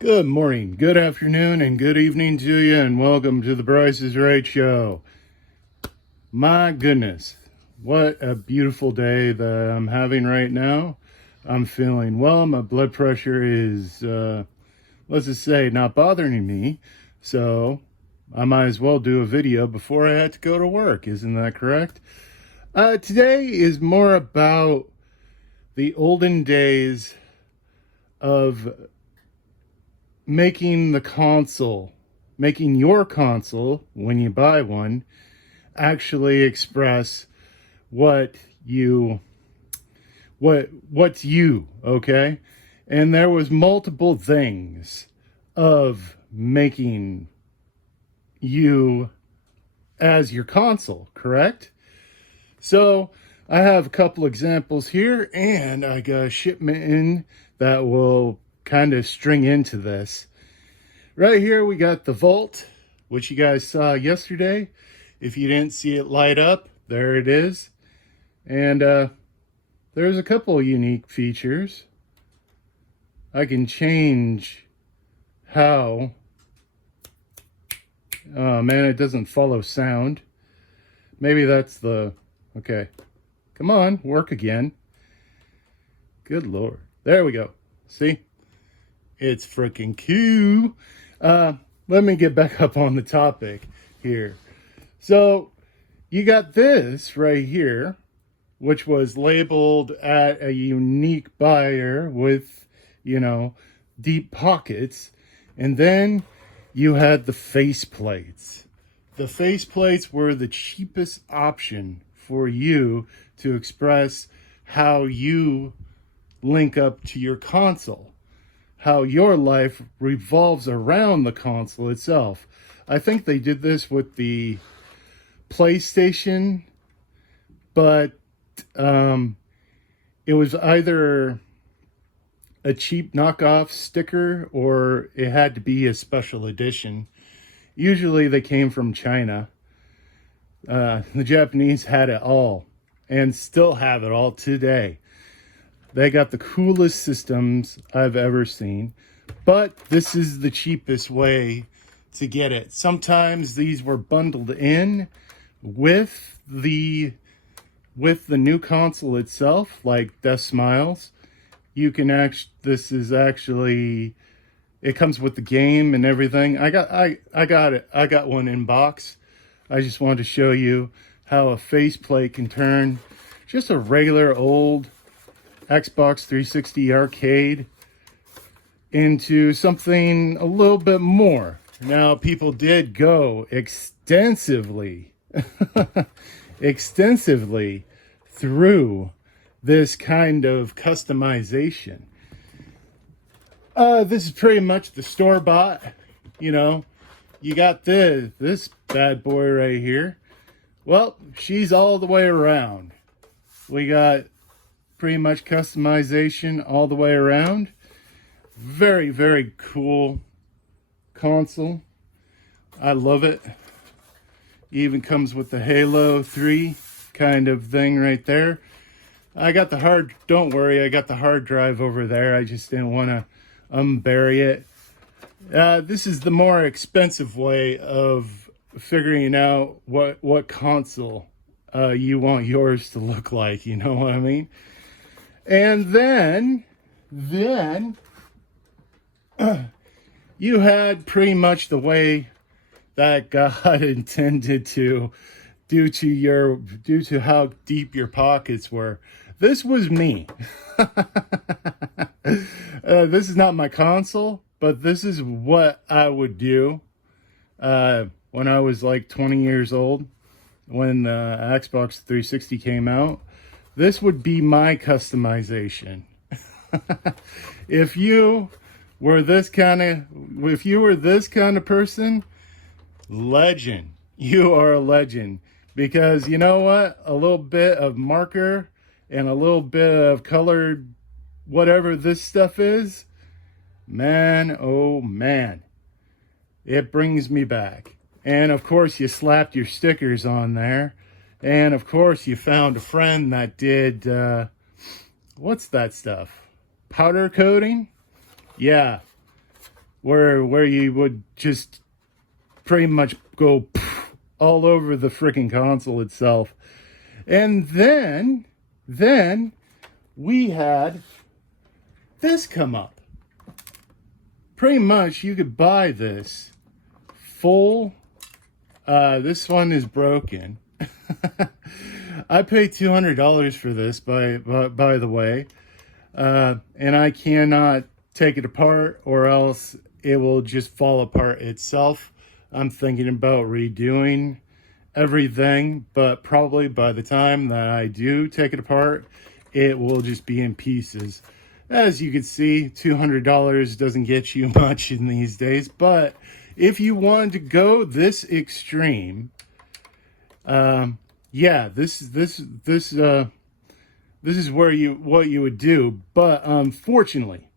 Good morning, good afternoon, and good evening to you, and welcome to the Price is Right show. My goodness, what a beautiful day that I'm having right now. I'm feeling well. My blood pressure is, let's just say, not bothering me. So I might as well do a video before I had to go to work. Isn't that correct? Today is more about the olden days of making your console, when you buy one, actually express what you what's you, okay? And there was multiple things of making you as your console, correct? So I have a couple examples here, and I got a shipment in that will kind of string into this. Right here we got the Vault, which you guys saw yesterday. If you didn't see it light up, there it is. And there's a couple unique features. I can change how... Oh man, it doesn't follow sound. Maybe that's the... Okay. Come on, work again. Good Lord. There we go. See? It's freaking cool. Let me get back up on the topic here. So you got this right here, which was labeled at a unique buyer with, deep pockets. And then you had the face plates. The face plates were the cheapest option for you to express how you link up to your console, how your life revolves around the console itself. I think they did this with the PlayStation, but it was either a cheap knockoff sticker or it had to be a special edition. Usually they came from China. The Japanese had it all and still have it all today. They got the coolest systems I've ever seen, but this is the cheapest way to get it. Sometimes these were bundled in with the new console itself, like Death Smiles. You can this is actually, it comes with the game and everything. I got it. I got one in box. I just wanted to show you how a faceplate can turn just a regular old Xbox 360 arcade into something a little bit more. Now, people did go extensively through this kind of customization. This is pretty much the store-bought. You got this bad boy right here. Well, she's all the way around. We got pretty much customization all the way around. Very, very cool console. I love it. Even comes with the Halo 3 kind of thing right there. Don't worry, I got the hard drive over there. I just didn't want to unbury it. This is the more expensive way of figuring out what console you want yours to look like. You know what I mean? And then you had pretty much the way that God intended to, due to how deep your pockets were. This was me. This is not my console, but this is what I would do when I was like 20 years old, when the Xbox 360 came out. This would be my customization. If you were this kind of person, legend. You are a legend. Because you know what? A little bit of marker and a little bit of colored whatever this stuff is, man, oh man, it brings me back. And of course you slapped your stickers on there. And of course you found a friend that did, what's that stuff? Powder coating? Yeah. where you would just pretty much go all over the freaking console itself. And then we had this come up. Pretty much you could buy this full. This one is broken. I paid $200 for this, by the way, and I cannot take it apart, or else it will just fall apart itself. I'm thinking about redoing everything, but probably by the time that I do take it apart, it will just be in pieces. As you can see, $200 doesn't get you much in these days, but if you wanted to go this extreme, yeah, this is what you would do. But unfortunately,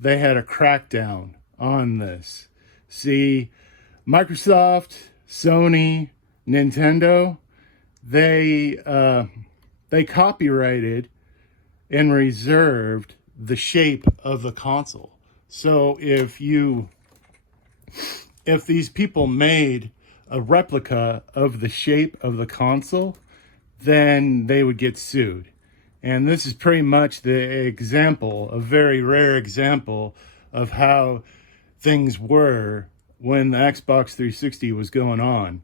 they had a crackdown on this. See, Microsoft, Sony, Nintendo, they copyrighted and reserved the shape of the console. So if these people made a replica of the shape of the console, then they would get sued. And this is pretty much the example, a very rare example of how things were when the Xbox 360 was going on.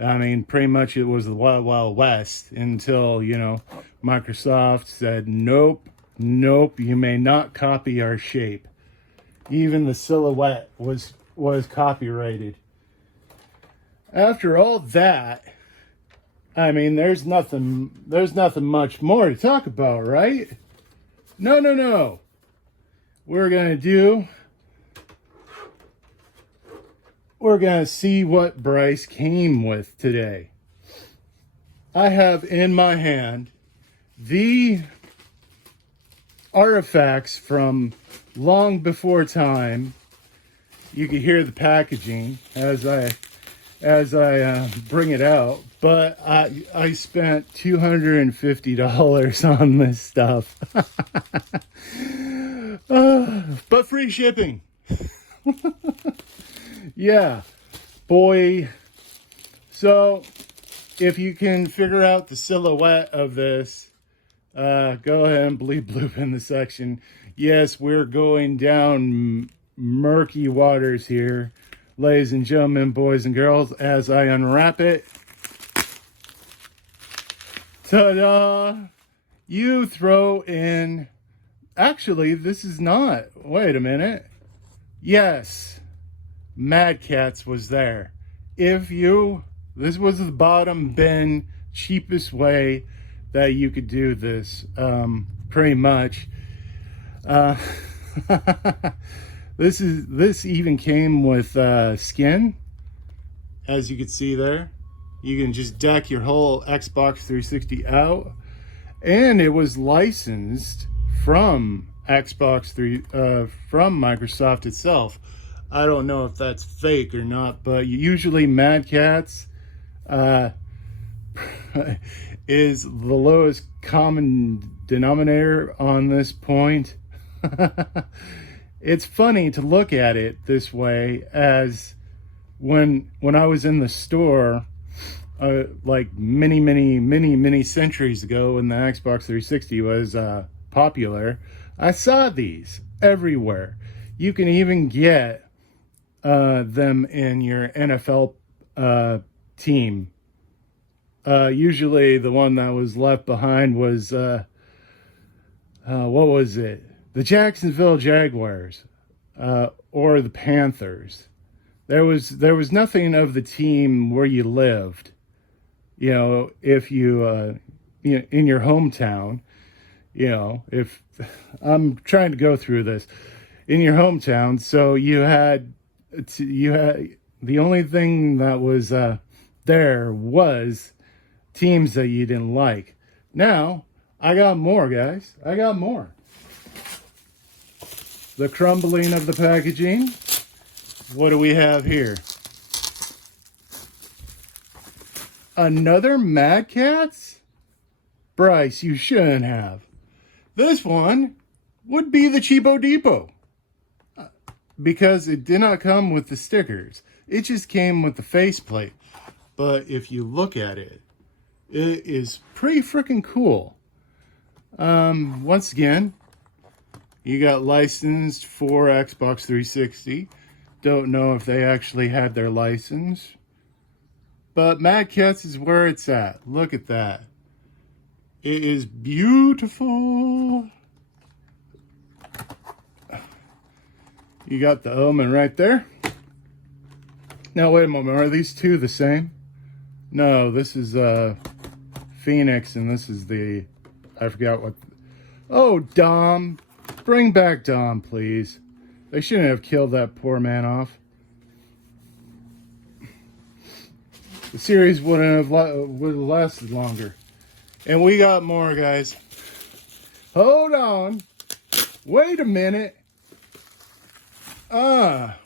I mean, pretty much it was the Wild Wild West until, Microsoft said, nope, you may not copy our shape. Even the silhouette was copyrighted. After all that, I mean, there's nothing much more to talk about, right? No. We're going to see what Bryce came with today. I have in my hand the artifacts from long before time. You can hear the packaging as I bring it out, but I spent $250 on this stuff. But free shipping. Yeah, boy. So if you can figure out the silhouette of this, go ahead and bleep bloop in the section. Yes, we're going down murky waters here, ladies and gentlemen, boys and girls, as I unwrap it. Ta-da! You throw in... Actually, this is not... Wait a minute. Yes, Mad Catz was there. This was the bottom bin, cheapest way that you could do this, pretty much. This even came with skin, as you can see there. You can just deck your whole Xbox 360 out, and it was licensed from from Microsoft itself. I don't know if that's fake or not, but usually Mad Catz is the lowest common denominator on this point. It's funny to look at it this way, as when I was in the store, like many centuries ago, when the Xbox 360 was popular, I saw these everywhere. You can even get them in your NFL team. Usually the one that was left behind was what was it? The Jacksonville Jaguars, or the Panthers. There was nothing of the team where you lived. If you in your hometown, if I'm trying to go through this in your hometown, so you had the only thing that was there was teams that you didn't like. Now I got more, guys. I got more. The crumbling of the packaging. What do we have here? Another Mad Catz? Bryce, you shouldn't have. This one would be the Cheapo Depot. because it did not come with the stickers. It just came with the faceplate. But if you look at it, it is pretty freaking cool. Once again, you got licensed for Xbox 360. Don't know if they actually had their license. But Mad Catz is where it's at. Look at that. It is beautiful. You got the omen right there. Now, wait a moment. Are these two the same? No, this is Phoenix, and this is the... I forgot what... Oh, Dom. Bring back Dom, please. They shouldn't have killed that poor man off. The series would have lasted longer. And we got more, guys. Hold on. Wait a minute.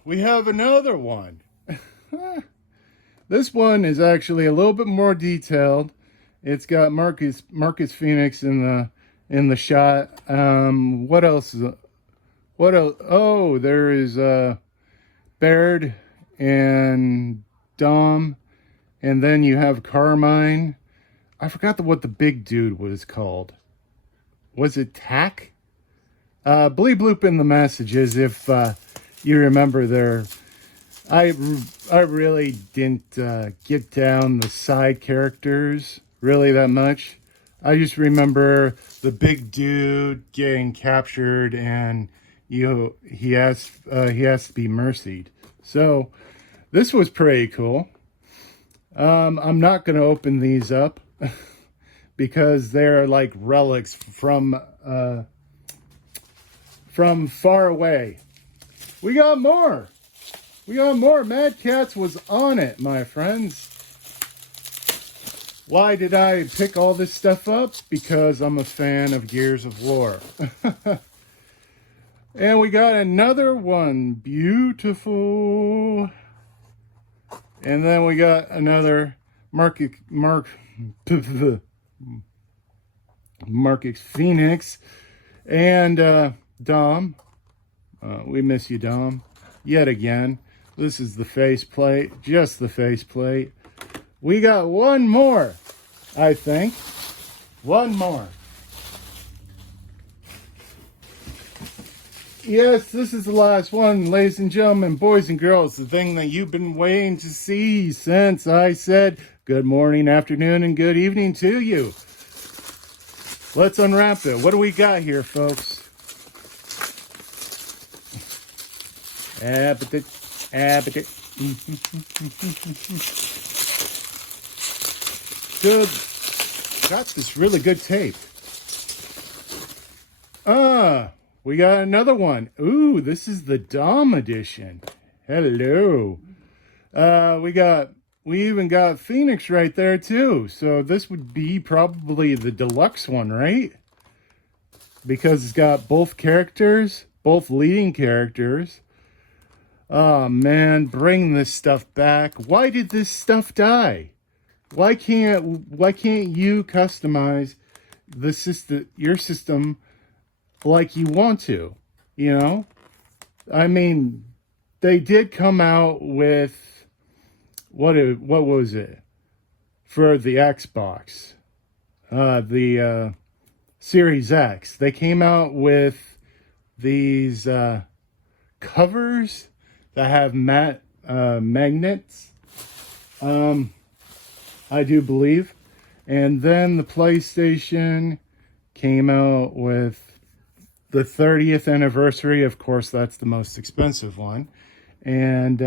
We have another one. This one is actually a little bit more detailed. It's got Marcus Phoenix in the shot. What else is what else? Oh, there is Baird and Dom, and then you have Carmine. I forgot what the big dude was called. Was it Tack? Bleep bloop in the messages if you remember there. I really didn't get down the side characters really that much. I just remember the big dude getting captured and he has to be mercied. So this was pretty cool. I'm not going to open these up because they're like relics from far away. We got more. Mad Catz was on it, my friends. Why did I pick all this stuff up? Because I'm a fan of Gears of War. And we got another one. Beautiful. And then we got another Marcus Phoenix and Dom. We miss you, Dom. Yet again. This is the faceplate. Just the faceplate. We got one more, I think. One more. Yes, this is the last one, ladies and gentlemen, boys and girls. The thing that you've been waiting to see since I said good morning, afternoon, and good evening to you. Let's unwrap it. What do we got here, folks? Good. Got this really good tape. We got another one. Ooh, this is the Dom edition. Hello. We even got Phoenix right there too. So this would be probably the deluxe one, right? Because it's got both characters, both leading characters. Oh man, bring this stuff back. Why did this stuff die? Why can't you customize the system, your system, like you want to? You know, I mean, they did come out with what was it for the Xbox, the Series X? They came out with these covers that have magnets. I do believe. And then the PlayStation came out with the 30th anniversary. Of course, that's the most expensive one. And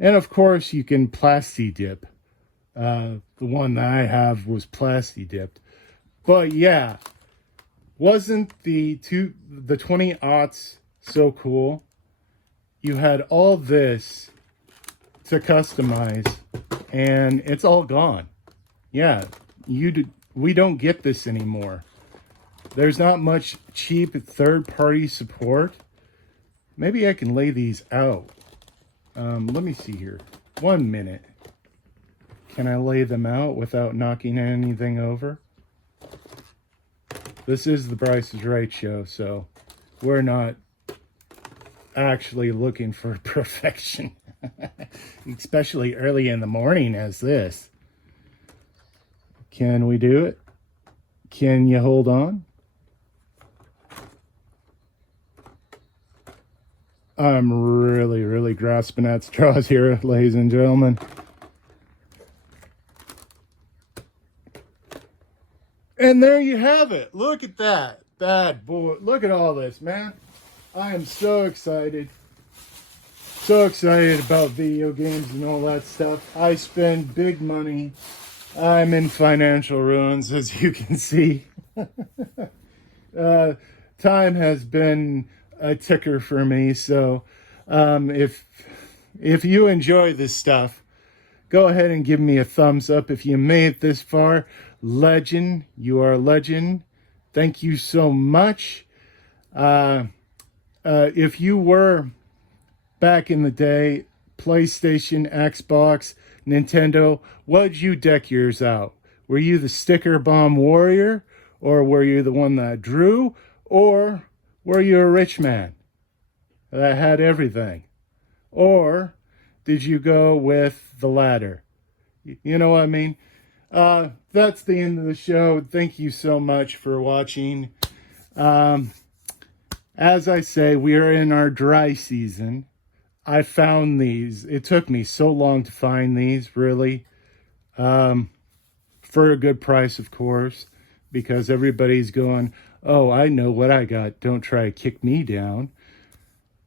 of course, you can plasti dip. The one that I have was plasti dipped. But yeah, wasn't the 20-aughts so cool? You had all this to customize, and it's all gone. Yeah, we don't get this anymore. There's not much cheap third-party support. Maybe I can lay these out. Let me see here. 1 minute. Can I lay them out without knocking anything over? This is the Bryce is Right show, so we're not actually looking for perfection, especially early in the morning as this. Can we do it? Can you hold on? I'm really grasping at straws here, ladies and gentlemen. And there you have it. Look at that. Bad boy. Look at all this, man. I am so excited. So excited about video games and all that stuff. I spend big money. I'm in financial ruins, as you can see. Time has been a ticker for me. So if you enjoy this stuff, go ahead and give me a thumbs up. If you made it this far, legend, you are a legend. Thank you so much. If you were back in the day, PlayStation, Xbox, Nintendo, what'd you deck yours out? Were you the sticker bomb warrior? Or were you the one that drew? Or were you a rich man that had everything? Or did you go with the latter? You know what I mean? That's the end of the show. Thank you so much for watching. As I say, we are in our dry season. I found these. It took me so long to find these, really. For a good price, of course, because everybody's going, oh, I know what I got. Don't try to kick me down.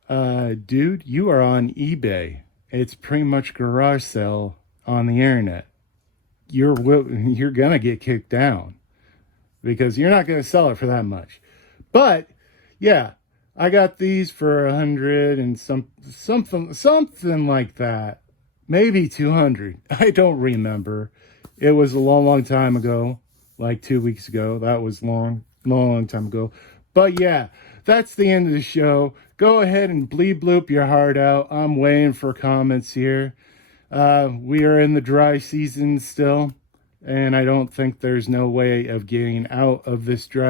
Dude, you are on eBay. It's pretty much garage sale on the internet. You're going to get kicked down because you're not going to sell it for that much. But, yeah, I got these for 100 and something like that. Maybe 200. I don't remember. It was a long time ago, like 2 weeks ago. That was long time ago. But yeah, that's the end of the show. Go ahead and bleed bloop your heart out. I'm waiting for comments here. We are in the dry season still, and I don't think there's no way of getting out of this dry